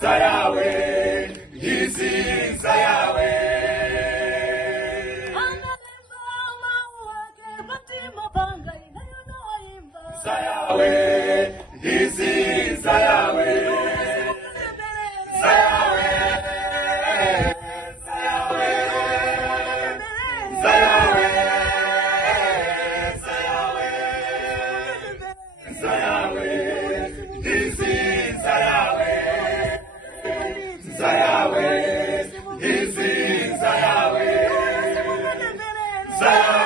Nzayawe, hizi Nzayawe. Nzayawe, hizi Nzayawe. Nzayawe, Nzayawe, Nzayawe, Nzayawe, Nzayawe, hizi Nzayawe. Nzayawe, hizi Nzayawe. Nzayawe.